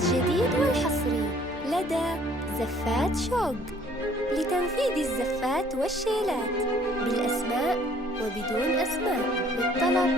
الجديد والحصري لدى زفات شوق لتنفيذ الزفات والشيلات بالأسماء وبدون أسماء. للطلب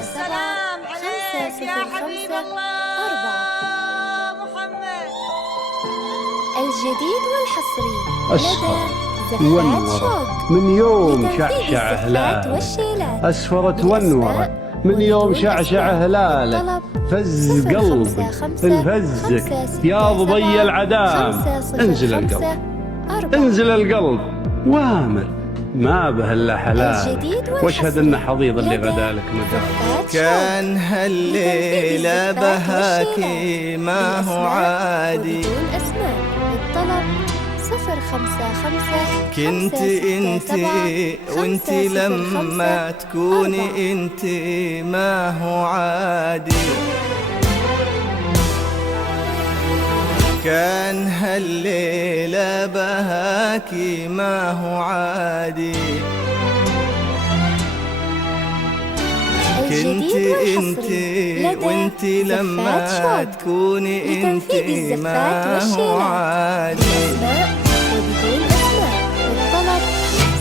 السلام عليك يا حبيب الله محمد. الجديد والحصري أصفر لدى زفات شوق من يوم لتنفيذ شعشع الزفات هلاله، والشيلات أسفرت بالأسماء ونورت من يوم وبدون شعشع أسماء. هلاله، للطلب فز قلبي الفزك يا ضبي العدام. انزل القلب انزل القلب وامر ما به الا حلال، واشهد ان حضيض اللي غدالك مدام. كان هالليلة بهاكي ما هو عادي، كنت انتي وانتي لما تكوني انتي ما هو عادي. كان هالليلة بهاكي ما هو عادي، كنت انتي وانتي لما تكوني انتي ما هو عادي.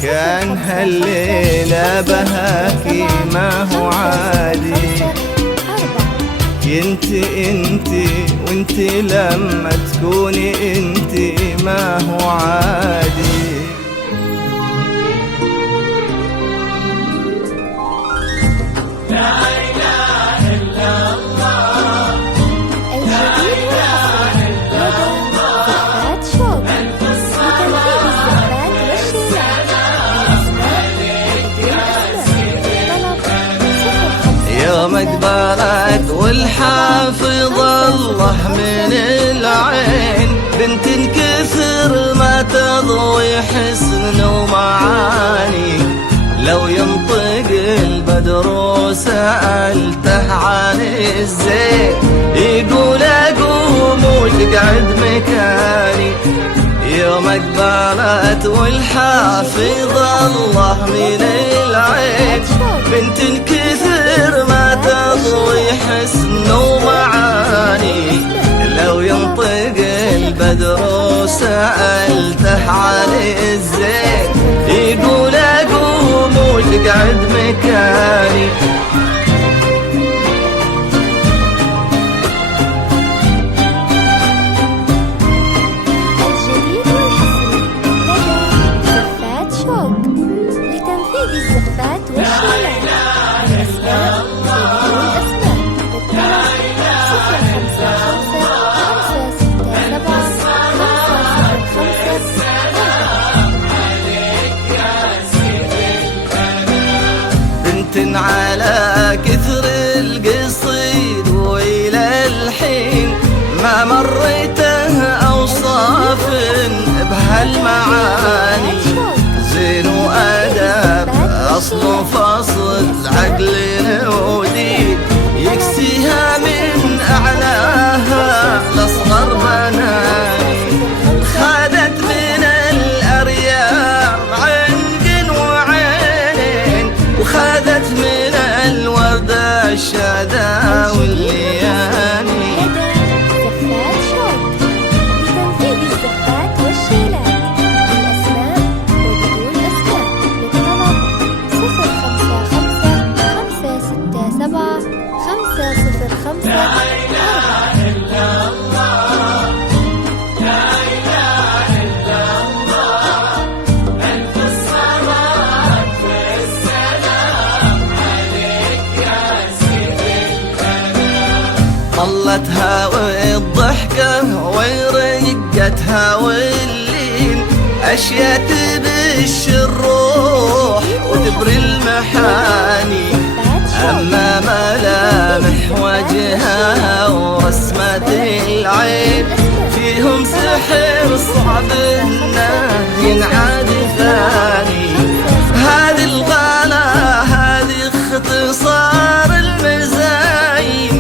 كان هالليلة بهاكي ما هو عادي، كنتي انتي وانتي لما تكوني انتي ما هو عادي. لا إله إلا الله الجديد والحصري لدى زفات شوق لتنفيذ الزفات والشيلات بالأسماء وبدون أسماء. يوم اقبلت والحافظ الله من العين، بنت كثر ما تضوي حسن ومعاني. لو ينطق البدر وسألته عن الزين، يقول أقوم وتقعد مكاني. يوم اقبلت والحافظ الله من العين، بنت كثر ما تضوي حسن ومعاني. لو ينطق البدر وسألته عن الزين، يقول أقوم وتقعد مكاني. الجديد والحصري لدى زفات شوق لتنفيذ الزفات والشيلات بالأسماء وبدون أسماء. بنت على كثر القصيد وإلى الحين ما مريته أوصاف بهالمعاني. زين وأدب أصل وفصل عقل ودين، يكسيها من أعلاها لأصغر بناني. خادت من الأرياح عنق وعينين، وخادت من الوردة الشادة واللياني. زفات شوق لتنفيذ الزفات والشيلات بالأسماء وبدون أسماء. للطلب 055 567 505 لا إله إلا الله لا إله إلا الله. ألف الصلاة والسلام عليك يا سيد البنات. طلتها والضحكة ورقتها واللين، أشياء تبش الروح وتبري المحاني. أما ملامح وجهها ورسمة العين، فيهم سحر صعب إنه ينعاد ثاني. هذه الغلا هذه اختصار المزاين،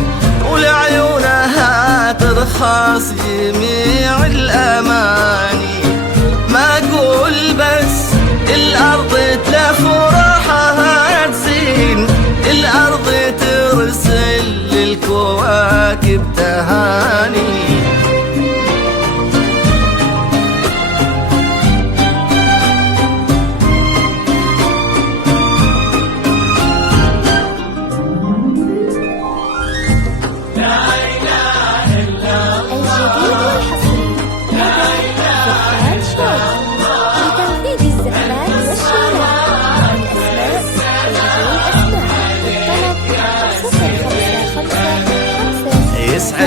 ولعيونها ترخص جميع الأماني. ما أقول بس الأرض تلف وراحها تزين، الأرض ترسل للكون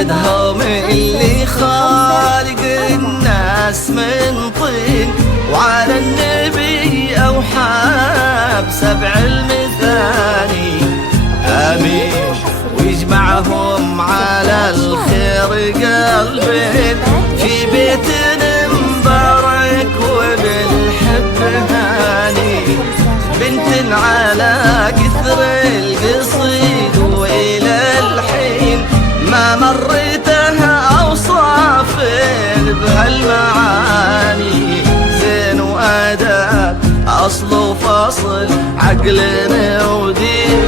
بعدهم اللي خالق الناس من طين، وعلى النبي أوحى بسبع المثاني. آمين. ويجمعهم على الخير قلبين في بيت مبارك وبالحب هاني. بنت على كثر القصيد وإلى الحين ما مريتها أوصاف بهالمعاني. زين وآداب أصل وفصل عقلنا ودين.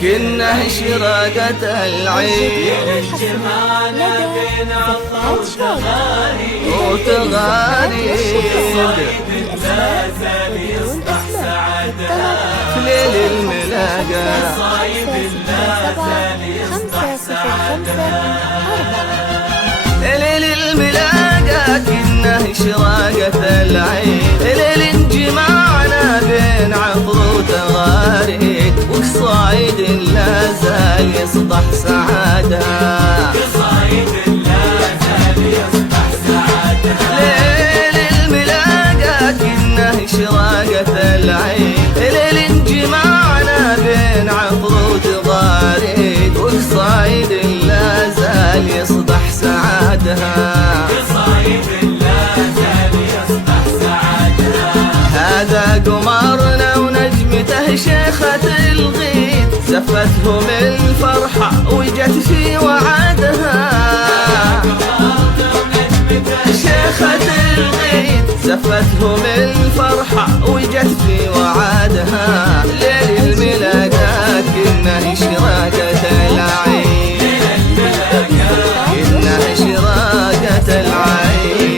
كنا إشراقة العين جمعنا بين عطر وتغاريد. لا زال يصبح سعادة في ليل الملاقى. صايب لا زال يصبح سعادة. ليل الملاقى كنا إشراقة العين. ليل جمعنا بين عطر وتغاريد، وقصايد لا زال يصبح سعادة. قصايد لا زال يصبح سعادة. ليل الملاقى كنا إشراقة العين. ليل جمعنا بين عطر وتغاريد، وقصايد لا زال يصبح سعادة. قصايد لا زال يصبح سعادة. هذا قمرنا ونجمته شيخة الغيد، زفتهم الفرحة وجت في وعدها. شيخة الغيد زفتهم الفرحة وجت في وعدها. ليل الملاقى كنا إشراقة العين. كنا إشراقة العين.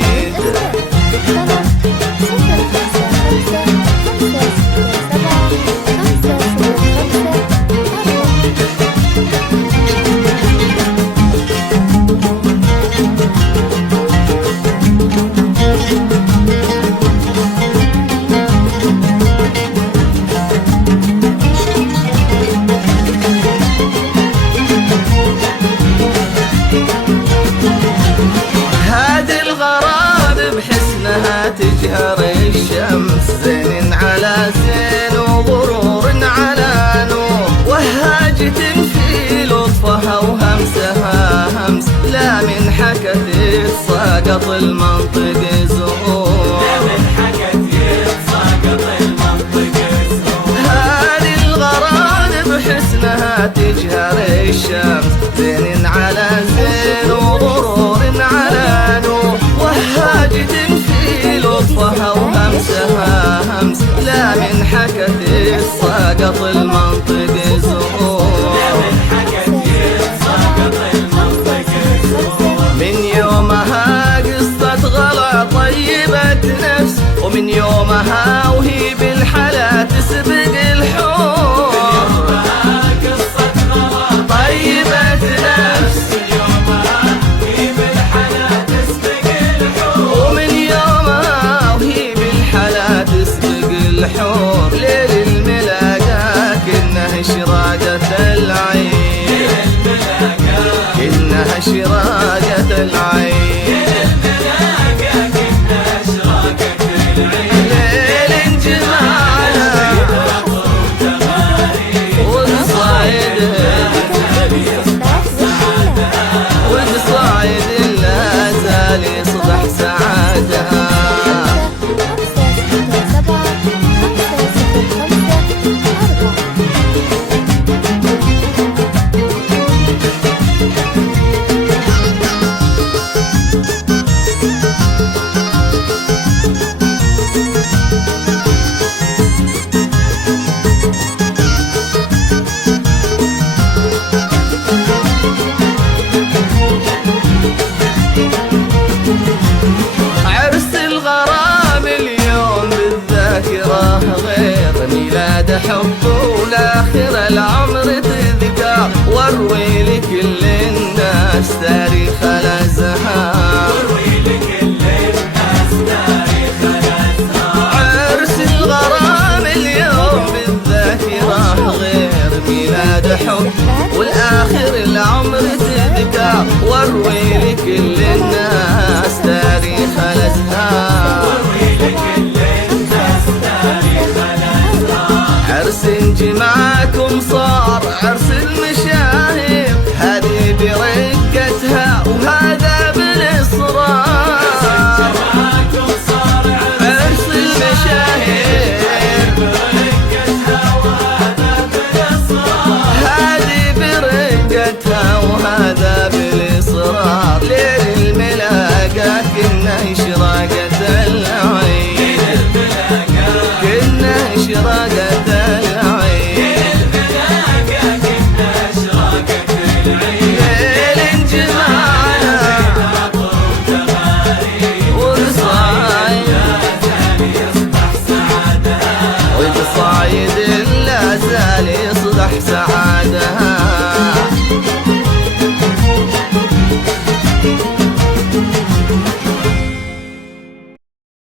تجهر الشمس زين على زين وغرور على نور، وهاجة في لطفها وهمسها همس. لا من حكت ساقط المنطق زهور. لا من حكت ساقط المنطق زهور. هذه الغراد بحسنها تجهر الشمس زين على زين وغرور على نور، وهاجة في لطفها وهمسها همس. لا من حكت ساقط المنطق زهور. لا من حكت ساقط المنطق زهور. من يومها قصة غلا طيبة نفس، ومن يومها وهي بالحلا تسبق الحور. طيبة نفس الحور. ليل الملاقى كنا إشراقة العين. كنا إشراقة العين. ليل جمعنا وقصايد وقصايد لا زال يصبح سعادة. حب والآخر العمر تذكار، واروي لكل الناس تاريخ الأزهار. عرس الغرام اليوم بالذاكرة غير ميلاد حب والآخر العمر تذكار، واروي لكل الناس تاريخ الأزهار. عرس جمعكم صار عرس المشاهير، هذه برقتها وهذا بالإصرار. عرس المشاهير هذه برقتها وهذا بالإصرار. ليل الملاقة كنا إشراقة العين، كنا إشراقة العين. ليل انجمعنا والصايد لا زال يصبح سعادة.